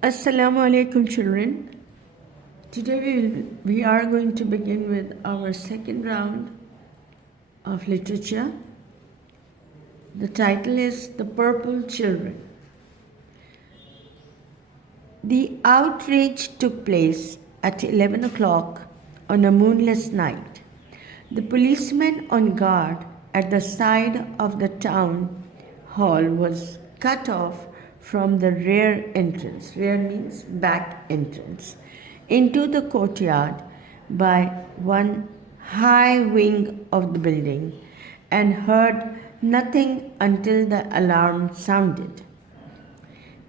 Assalamu alaikum, children. Today we are going to begin with our second round of literature. The title is The Purple Children. The outrage took place at 11 o'clock on a moonless night. The policeman on guard at the side of the town hall was cut off from the rear entrance. Rear means back entrance. Into the courtyard by one high wing of the building and heard nothing until the alarm sounded.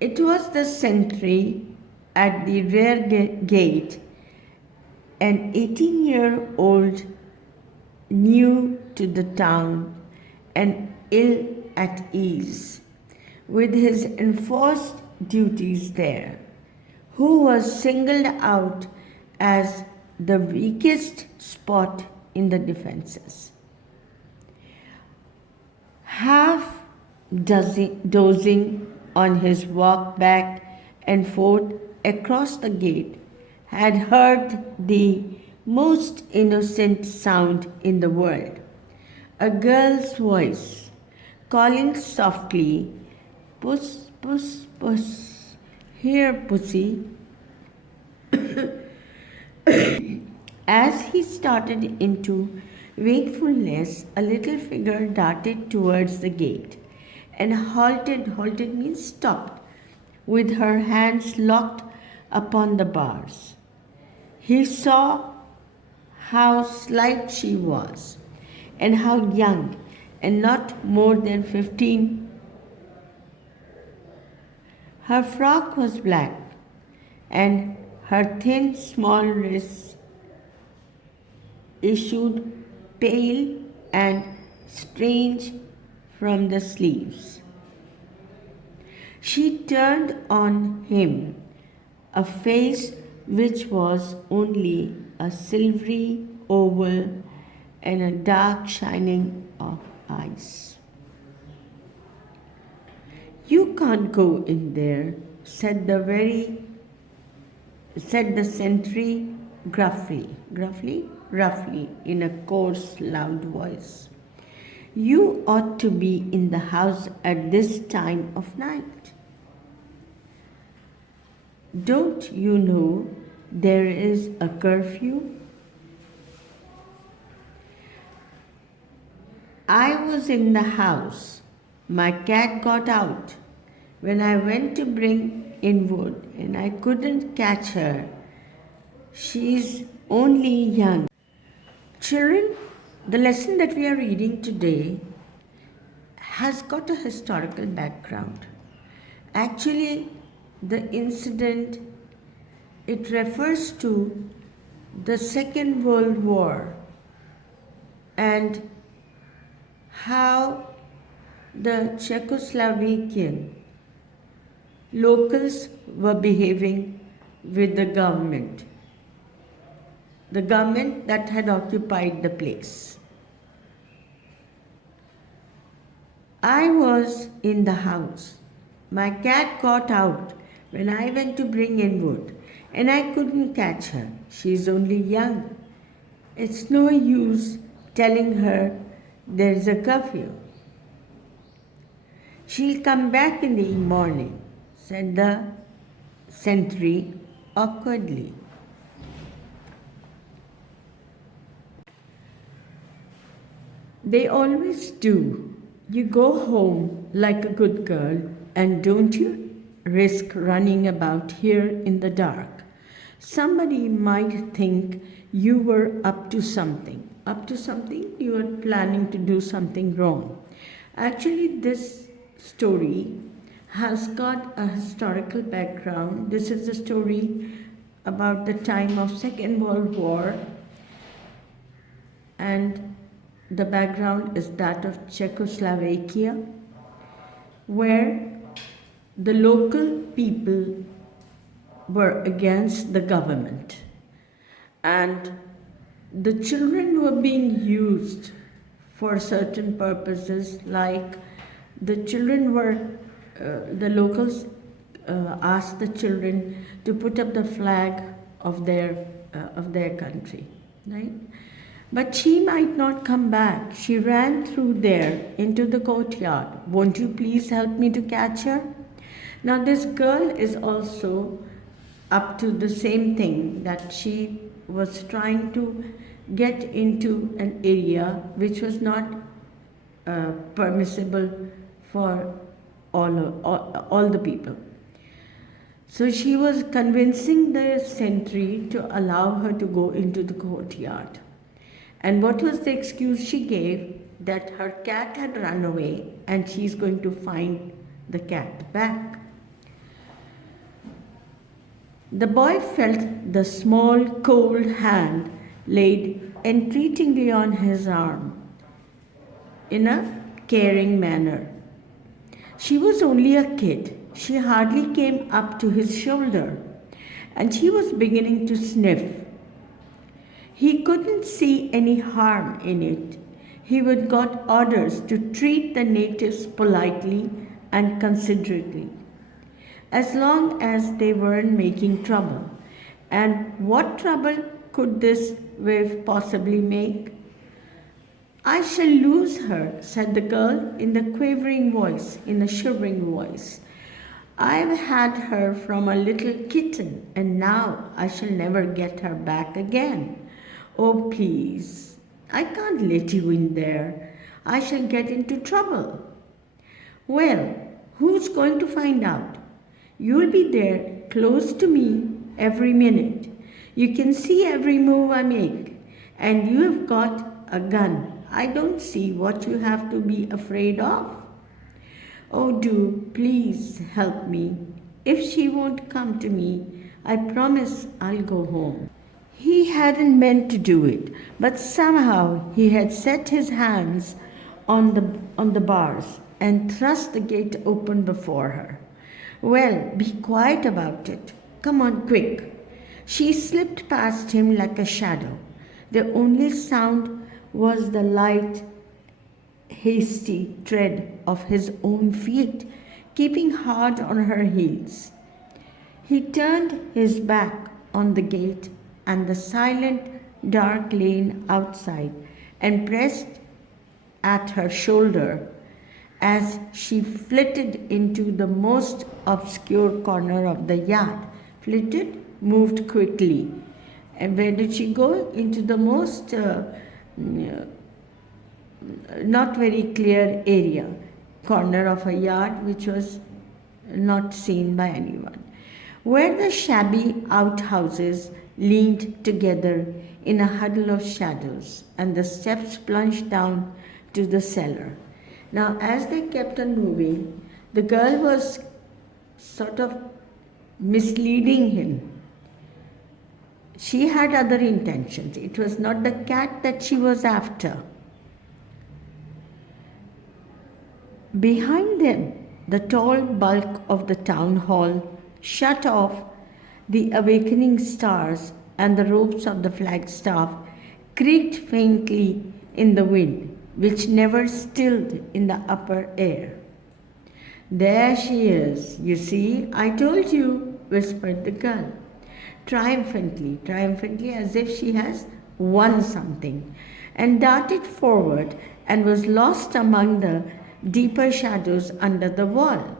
It was the sentry at the rear gate, an 18-year-old new to the town and ill at ease with his enforced duties there, who was singled out as the weakest spot in the defenses. Half dozing on his walk back and forth across the gate, had heard the most innocent sound in the world, a girl's voice calling softly, "Puss, puss, puss, here, pussy." As he started into wakefulness, a little figure darted towards the gate and halted means stopped, with her hands locked upon the bars. He saw how slight she was and how young and not more than 15. Her frock was black and her thin small wrists issued pale and strange from the sleeves. She turned on him a face which was only a silvery oval and a dark shining of eyes. "You can't go in there," said the sentry roughly, in a coarse, loud voice. "You ought to be in the house at this time of night. Don't you know there is a curfew?" "I was in the house. My cat got out when I went to bring in wood and I couldn't catch her. She's only young." Children, the lesson that we are reading today has got a historical background. Actually, the incident, it refers to the Second World War and how the Czechoslovakian locals were behaving with the government that had occupied the place. "I was in the house. My cat got out when I went to bring in wood, and I couldn't catch her. She's only young. It's no use telling her there's a curfew. She'll come back in the morning," said the sentry awkwardly. "They always do. You go home like a good girl, and don't you risk running about here in the dark. Somebody might think you were up to something. Up to something? You were planning to do something wrong." Actually, this story has got a historical background. This is a story about the time of Second World War, and the background is that of Czechoslovakia, where the local people were against the government and the children were being used for certain purposes, like the children were, the locals asked the children to put up the flag of their country, right? But she might not come back. She ran through there into the courtyard. Won't you please help me to catch her? Now, this girl is also up to the same thing, that she was trying to get into an area which was not permissible for all the people. So she was convincing the sentry to allow her to go into the courtyard. And what was the excuse she gave? That her cat had run away and she's going to find the cat back. The boy felt the small, cold hand laid entreatingly on his arm in a caring manner. She was only a kid. She hardly came up to his shoulder, and she was beginning to sniff. He couldn't see any harm in it. He had got orders to treat the natives politely and considerately, as long as they weren't making trouble. And what trouble could this wave possibly make? I shall lose her, said the girl in a quavering voice, in a shivering voice. I've had her from a little kitten, and now I shall never get her back again. Oh, please, I can't let you in there. I shall get into trouble. Well, who's going to find out? You'll be there, close to me, every minute. You can see every move I make, and you have got a gun. I don't see what you have to be afraid of. Oh, do please help me. If she won't come to me, I promise I'll go home. He hadn't meant to do it, but somehow he had set his hands on the bars and thrust the gate open before her. Well, be quiet about it. Come on, quick. She slipped past him like a shadow. The only sound was the light, hasty tread of his own feet, keeping hard on her heels. He turned his back on the gate and the silent, dark lane outside and pressed at her shoulder as she flitted into the most obscure corner of the yard. Flitted, moved quickly. And where did she go? Into the most not very clear area, corner of a yard which was not seen by anyone, where the shabby outhouses leaned together in a huddle of shadows and the steps plunged down to the cellar. Now, as they kept on moving, the girl was sort of misleading him. She had other intentions. It was not the cat that she was after. Behind them, the tall bulk of the town hall shut off the awakening stars, and the ropes of the flagstaff creaked faintly in the wind, which never stilled in the upper air. There she is, you see, I told you, whispered the girl, triumphantly, as if she has won something, and darted forward and was lost among the deeper shadows under the wall.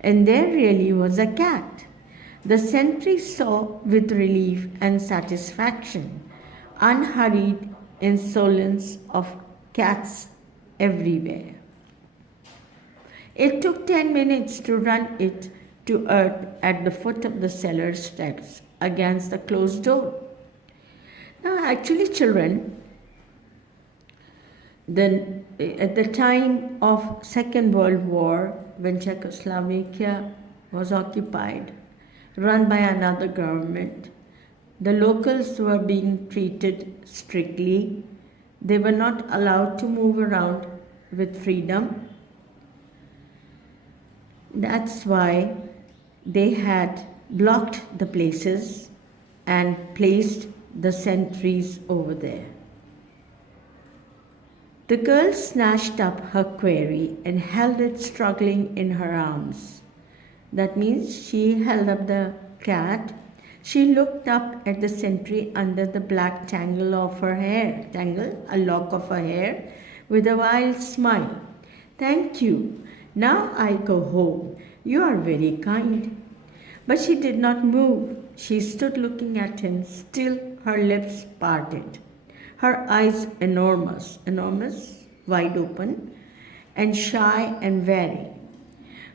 And there really was a cat. The sentry saw with relief and satisfaction, unhurried insolence of cats everywhere. It took 10 minutes to run it to earth at the foot of the cellar steps against the closed door. Now, actually, children, then at the time of Second World War, when Czechoslovakia was occupied, run by another government, the locals were being treated strictly. They were not allowed to move around with freedom. That's why they had blocked the places and placed the sentries over there. The girl snatched up her quarry and held it struggling in her arms. That means she held up the cat. She looked up at the sentry under the black tangle, a lock of her hair, with a wild smile. Thank you. Now I go home. You are very kind. But she did not move. She stood looking at him, still her lips parted, her eyes enormous, wide open, and shy and wary.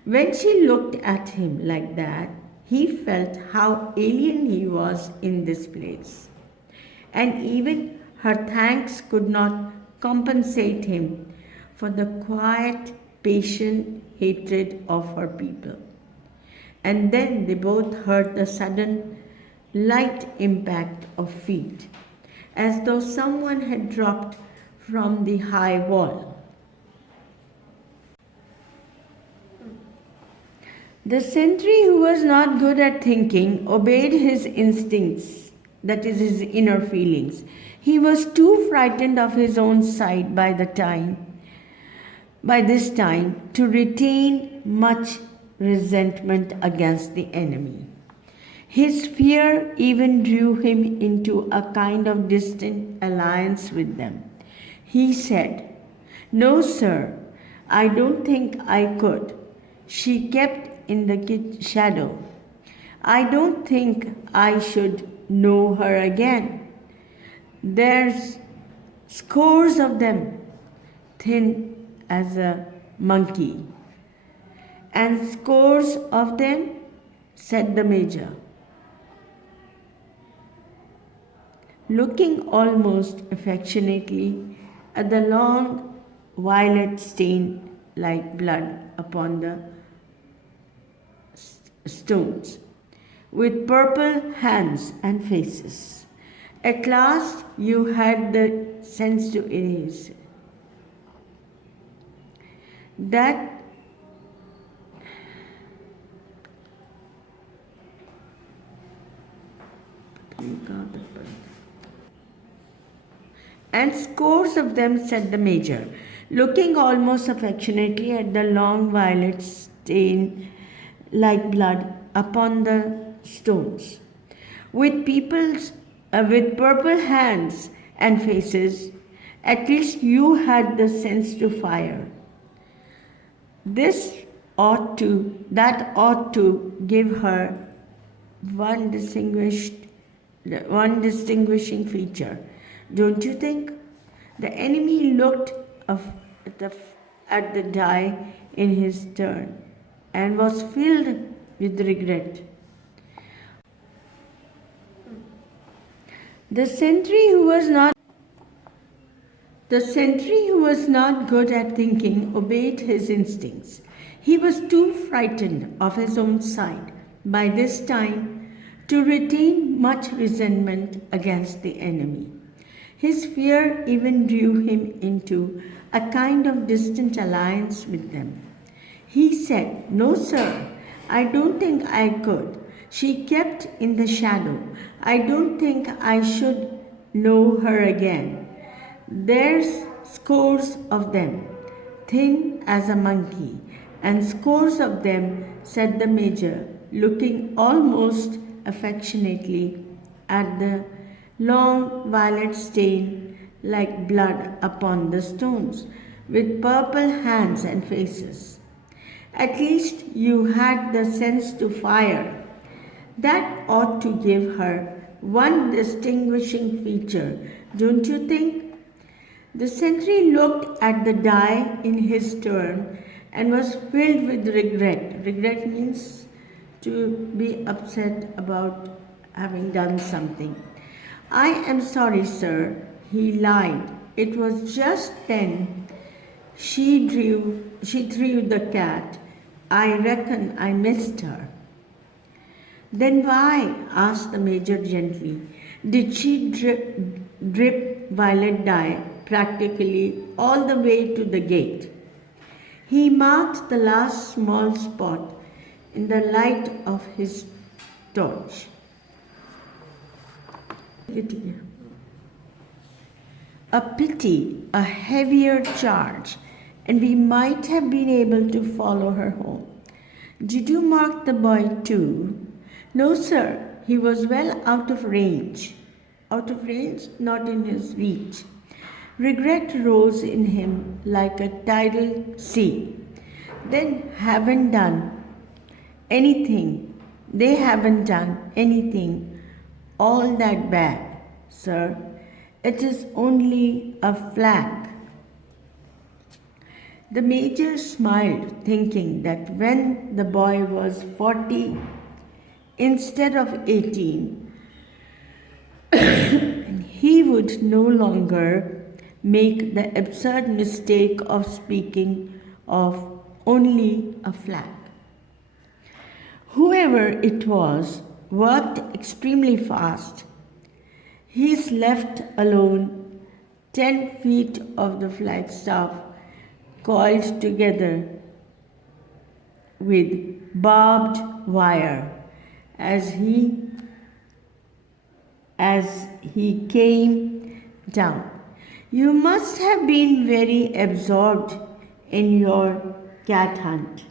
When she looked at him like that, he felt how alien he was in this place. And even her thanks could not compensate him for the quiet, patient hatred of her people. And then they both heard the sudden, light impact of feet, as though someone had dropped from the high wall. The sentry, who was not good at thinking, obeyed his instincts, that is, his inner feelings. He was too frightened of his own sight by this time, to retain much resentment against the enemy. His fear even drew him into a kind of distant alliance with them. He said, "No, sir, I don't think I could." She kept in the shadow. "I don't think I should know her again. There's scores of them, thin as a monkey." "And scores of them," said the major, looking almost affectionately at the long violet stain like blood upon the stones, with purple hands and faces. At last you had the sense to erase it. That "And scores of them," said the major, looking almost affectionately at the long violet stain like blood upon the stones, with purple hands and faces. At least you had the sense to fire. That ought to give her one distinguishing feature, don't you think?" The enemy looked at the die in his turn and was filled with regret. The sentry, who was not good at thinking, obeyed his instincts. He was too frightened of his own sight by this time to retain much resentment against the enemy. His fear even drew him into a kind of distant alliance with them. He said, "No, sir, I don't think I could." She kept in the shadow. "I don't think I should know her again. There's scores of them, thin as a monkey, and scores of them," said the major, looking almost affectionately at the long violet stain like blood upon the stones, with purple hands and faces. "At least you had the sense to fire. That ought to give her one distinguishing feature, don't you think?" The sentry looked at the die in his turn and was filled with regret. Regret means to be upset about having done something. "I am sorry, sir," he lied. "It was just then she threw the cat. I reckon I missed her." "Then why," asked the major gently, "did she drip violet dye practically all the way to the gate?" He marked the last small spot in the light of his torch. "A pity, a heavier charge, and we might have been able to follow her home." Did you mark the boy too? No, sir. He was well out of range. Out of range, not in his reach. Regret rose in him like a tidal sea. Then haven't done anything. They haven't done anything all that bad, sir. It is only a flag. The major smiled, thinking that when the boy was 40 instead of 18, he would no longer make the absurd mistake of speaking of only a flag. Whoever it was worked extremely fast. He is left alone 10 feet of the flagstaff coiled together with barbed wire as he came down. You must have been very absorbed in your cat hunt,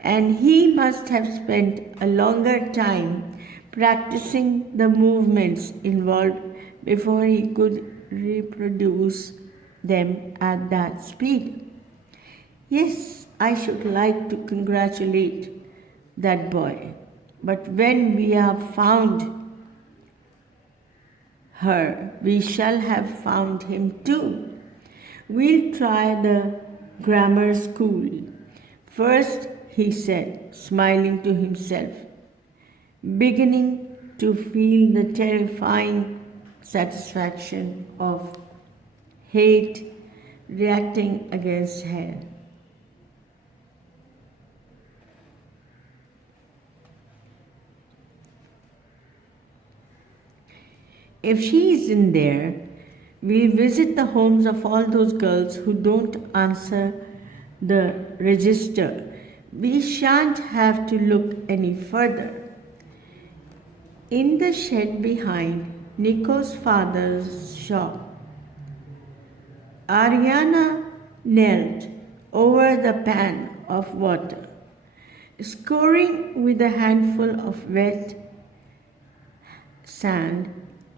and he must have spent a longer time practicing the movements involved before he could reproduce them at that speed. Yes, I should like to congratulate that boy. But when we have found her, we shall have found him too. We'll try the grammar school. First, he said, smiling to himself, beginning to feel the terrifying satisfaction of hate reacting against her. If she is in there, we'll visit the homes of all those girls who don't answer the register. We shan't have to look any further. In the shed behind Nico's father's shop, Ariana knelt over the pan of water, scoring with a handful of wet sand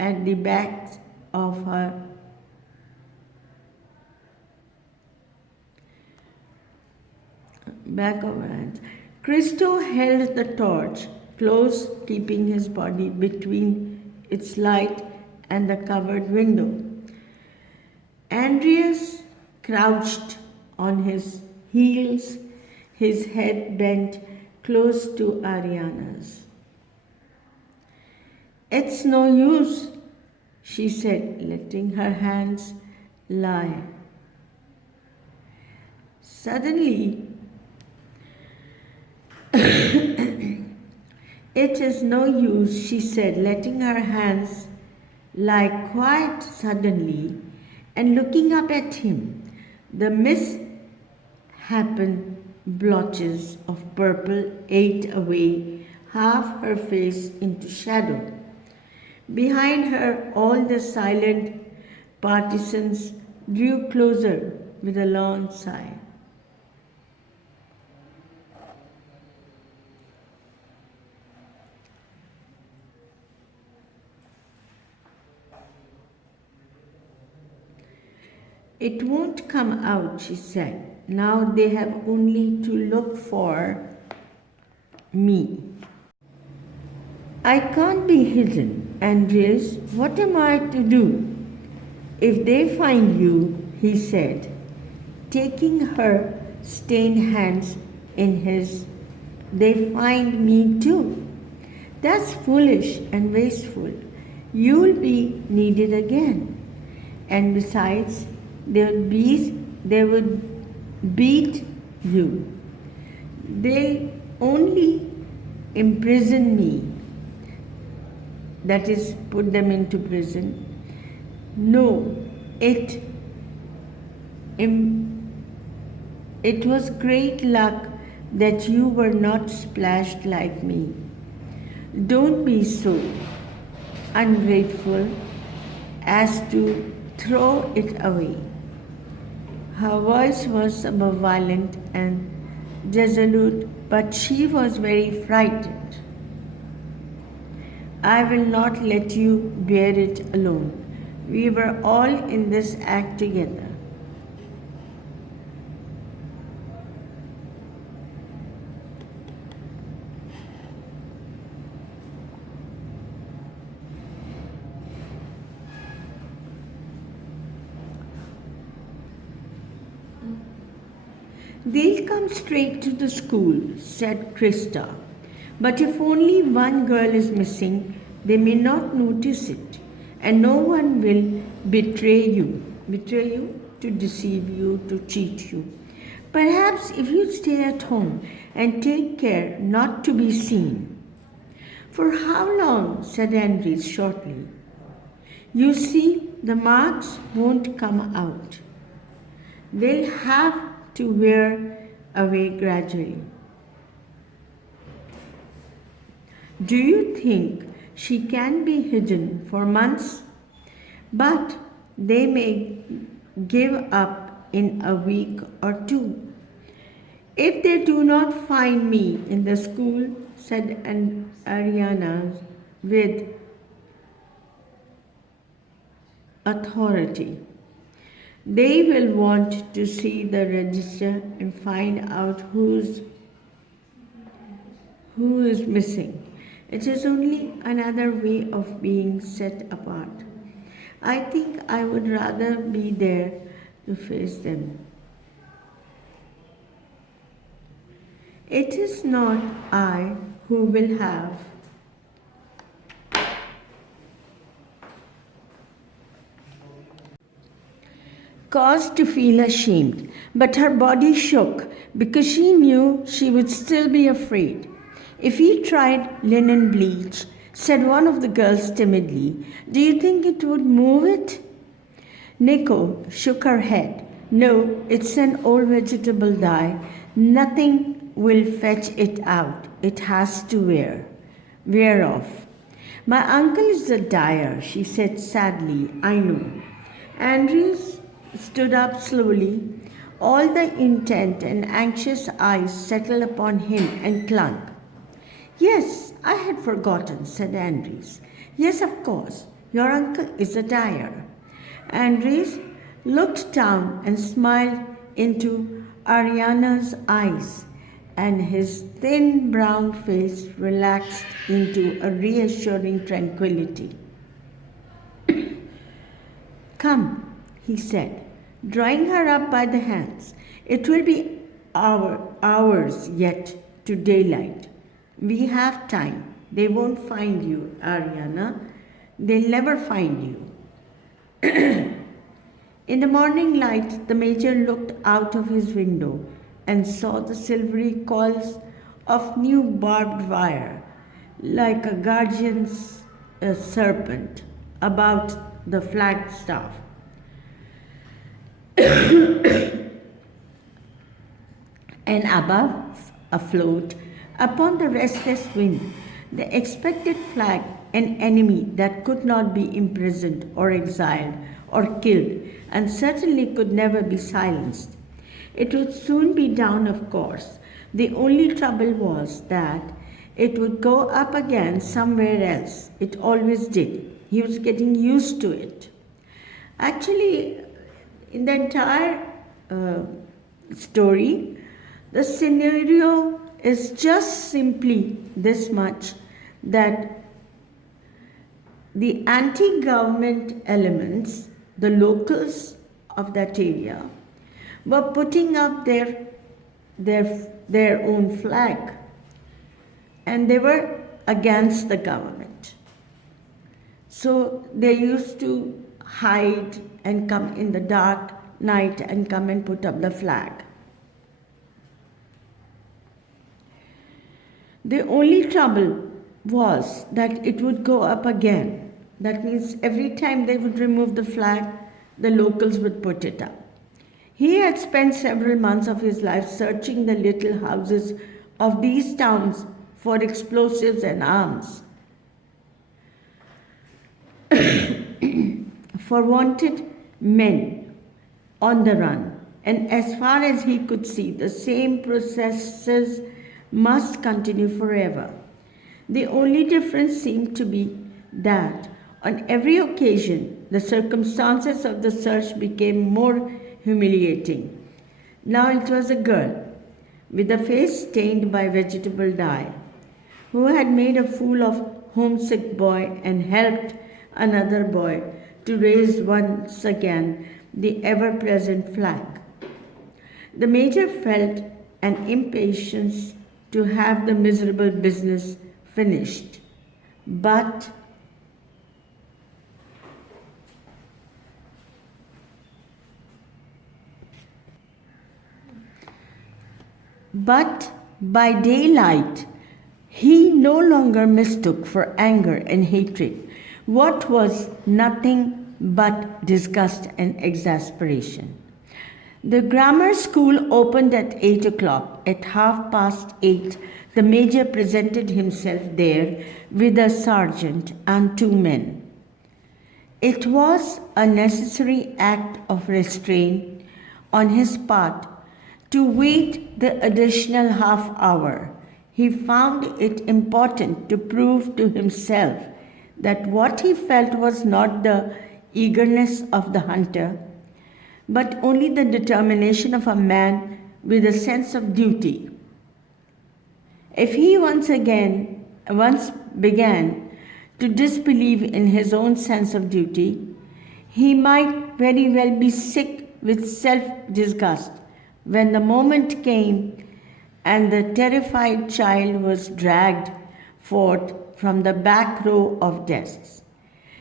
at the back of her hand. Christo held the torch close, keeping his body between its light and the covered window. Andreas crouched on his heels, his head bent close to Ariana's. It's no use, she said, letting her hands lie. Suddenly, it is no use, she said, letting her hands lie quite suddenly and looking up at him. The misshapen blotches of purple ate away half her face into shadow. Behind her, all the silent partisans drew closer with a long sigh. It won't come out, she said. Now they have only to look for me. I can't be hidden, Andreas. What am I to do? If they find you, he said, taking her stained hands in his, they find me too. That's foolish and wasteful. You'll be needed again. And besides, they would beat you. They'll only imprison me. That is, put them into prison. No, it was great luck that you were not splashed like me. Don't be so ungrateful as to throw it away. Her voice was violent and resolute but she was very frightened. I will not let you bear it alone. We were all in this act together. They'll come straight to the school, said Krista. But if only one girl is missing, they may not notice it, and no one will betray you. Betray you? To deceive you, to cheat you. Perhaps if you stay at home and take care not to be seen. For how long? Said Andres shortly. You see, the marks won't come out. They'll have to wear away gradually. Do you think she can be hidden for months? But they may give up in a week or two. If they do not find me in the school, said Ariana with authority, they will want to see the register and find out who is missing. It is only another way of being set apart. I think I would rather be there to face them. It is not I who will have cause to feel ashamed, but her body shook because she knew she would still be afraid. If he tried linen bleach, said one of the girls timidly, do you think it would move it? Nico shook her head. No, it's an old vegetable dye. Nothing will fetch it out. It has to wear off. My uncle is a dyer, she said sadly. I know. Andrews stood up slowly. All the intent and anxious eyes settled upon him and clung. Yes, I had forgotten, said Andres. Yes, of course, your uncle is a dyer. Andres looked down and smiled into Ariana's eyes, and his thin brown face relaxed into a reassuring tranquility. Come, he said, drawing her up by the hands. It will be hours yet to daylight. We have time. They won't find you, Ariana. They'll never find you. In the morning light, the major looked out of his window and saw the silvery coils of new barbed wire, like a guardian's serpent, about the flagstaff. And above, afloat, upon the restless wind, the expected flag, an enemy that could not be imprisoned or exiled or killed, and certainly could never be silenced. It would soon be down, of course. The only trouble was that it would go up again somewhere else. It always did. He was getting used to it. Actually, in the entire story, the scenario is just simply this much, that the anti-government elements, the locals of that area, were putting up their own flag, and they were against the government. So they used to hide and come in the dark night and come and put up the flag. The only trouble was that it would go up again. That means every time they would remove the flag, the locals would put it up. He had spent several months of his life searching the little houses of these towns for explosives and arms, for wanted men on the run. And as far as he could see, the same processes must continue forever. The only difference seemed to be that on every occasion the circumstances of the search became more humiliating. Now it was a girl with a face stained by vegetable dye who had made a fool of homesick boy and helped another boy to raise once again the ever-present flag. The major felt an impatience to have the miserable business finished, but by daylight he no longer mistook for anger and hatred what was nothing but disgust and exasperation. The grammar school opened at 8 o'clock. At 8:30, the major presented himself there with a sergeant and two men. It was a necessary act of restraint on his part to wait the additional half hour. He found it important to prove to himself that what he felt was not the eagerness of the hunter, but only the determination of a man with a sense of duty. If he once began to disbelieve in his own sense of duty, he might very well be sick with self-disgust when the moment came and the terrified child was dragged forth from the back row of desks,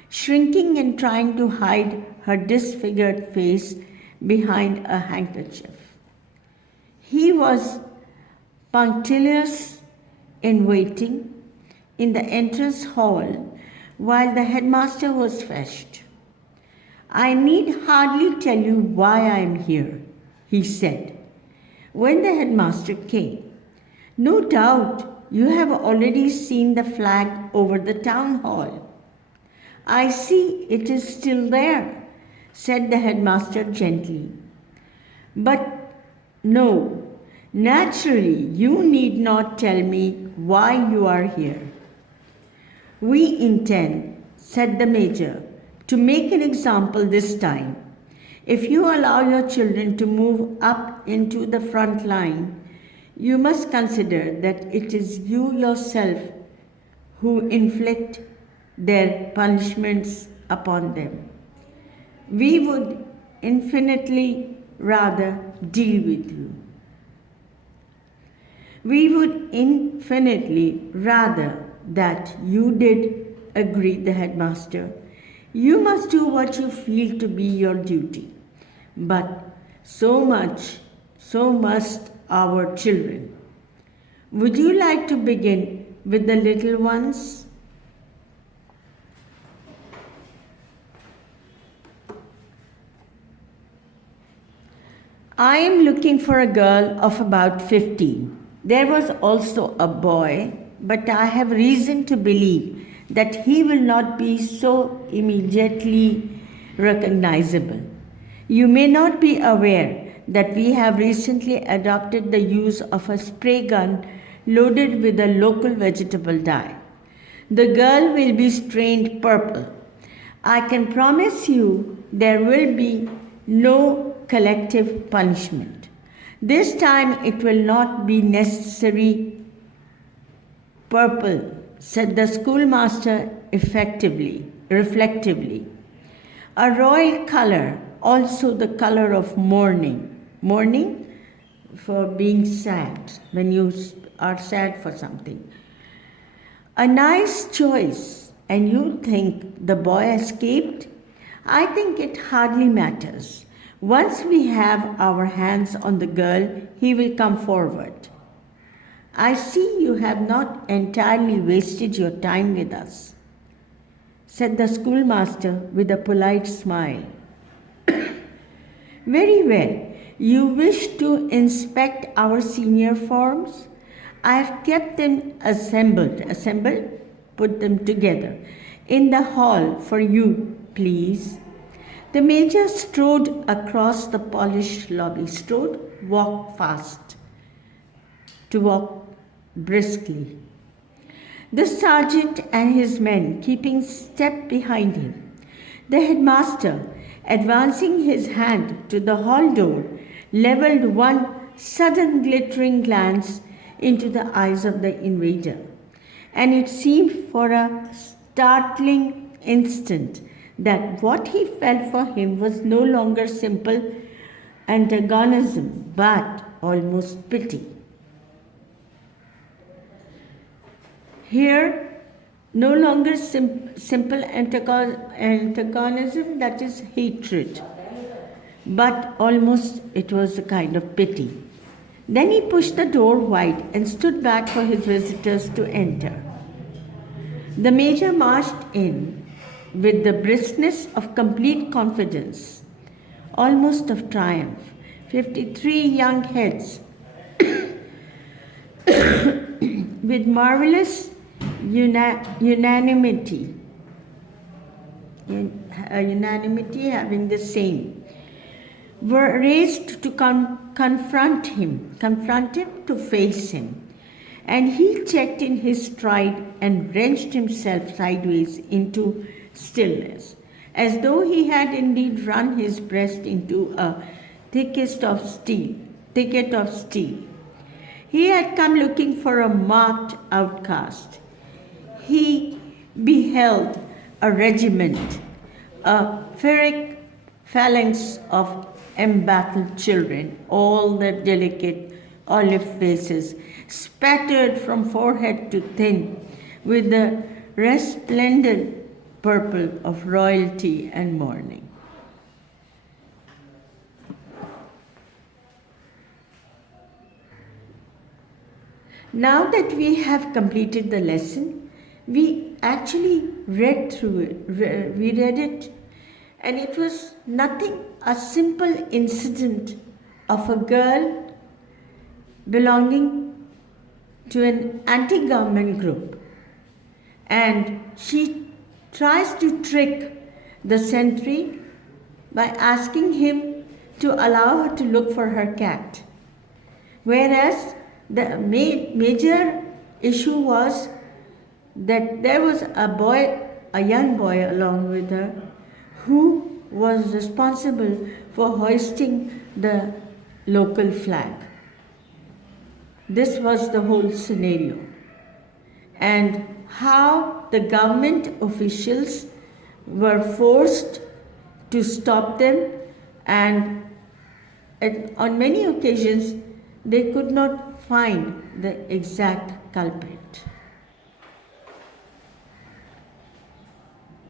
shrinking and trying to hide her disfigured face behind a handkerchief. He was punctilious in waiting in the entrance hall while the headmaster was fetched. "I need hardly tell you why I am here," he said, when the headmaster came. "No doubt you have already seen the flag over the town hall." "I see it is still there," said the headmaster gently. "But no, naturally you need not tell me why you are here." "We intend," said the major, "to make an example this time. If you allow your children to move up into the front line, you must consider that it is you yourself who inflict their punishments upon them. We would infinitely rather deal with you. We would infinitely rather that you did, agreed the headmaster. You must do what you feel to be your duty. But so must our children. Would you like to begin with the little ones? I am looking for a girl of about 15. There was also a boy, but I have reason to believe that he will not be so immediately recognizable. You may not be aware that we have recently adopted the use of a spray gun loaded with a local vegetable dye. The girl will be stained purple. I can promise you there will be no collective punishment. This time it will not be necessary purple, said the schoolmaster reflectively. A royal color, also the color of mourning. Mourning for being sad, when you are sad for something. A nice choice, and you think the boy escaped? I think it hardly matters. Once we have our hands on the girl, he will come forward. I see you have not entirely wasted your time with us, said the schoolmaster with a polite smile. Very well. You wish to inspect our senior forms? I have kept them assembled, put them together, in the hall for you, please. The major strode across the polished lobby. Walked fast. To walk briskly. The sergeant and his men keeping step behind him. The headmaster, advancing his hand to the hall door, leveled one sudden glittering glance into the eyes of the invader, and it seemed for a startling instant that what he felt for him was no longer simple antagonism but almost pity. Here, no longer simple antagonism, that is hatred, but almost it was a kind of pity. Then he pushed the door wide and stood back for his visitors to enter. The major marched in with the briskness of complete confidence, almost of triumph. 53 young heads with marvelous unanimity having the same, were raised to confront him, to face him. And he checked in his stride and wrenched himself sideways into stillness, as though he had indeed run his breast into a thicket of steel. He had come looking for a marked outcast. He beheld a regiment, a pyrrhic phalanx of embattled children, all their delicate olive faces, spattered from forehead to thin with the resplendent purple of royalty and mourning. Now that we have completed the lesson, we actually read through it. We read it, and it was nothing, a simple incident of a girl belonging to an anti-government group. And she tries to trick the sentry by asking him to allow her to look for her cat. Whereas the major issue was that there was a young boy along with her, who was responsible for hoisting the local flag. This was the whole scenario. And how the government officials were forced to stop them, and on many occasions they could not find the exact culprit.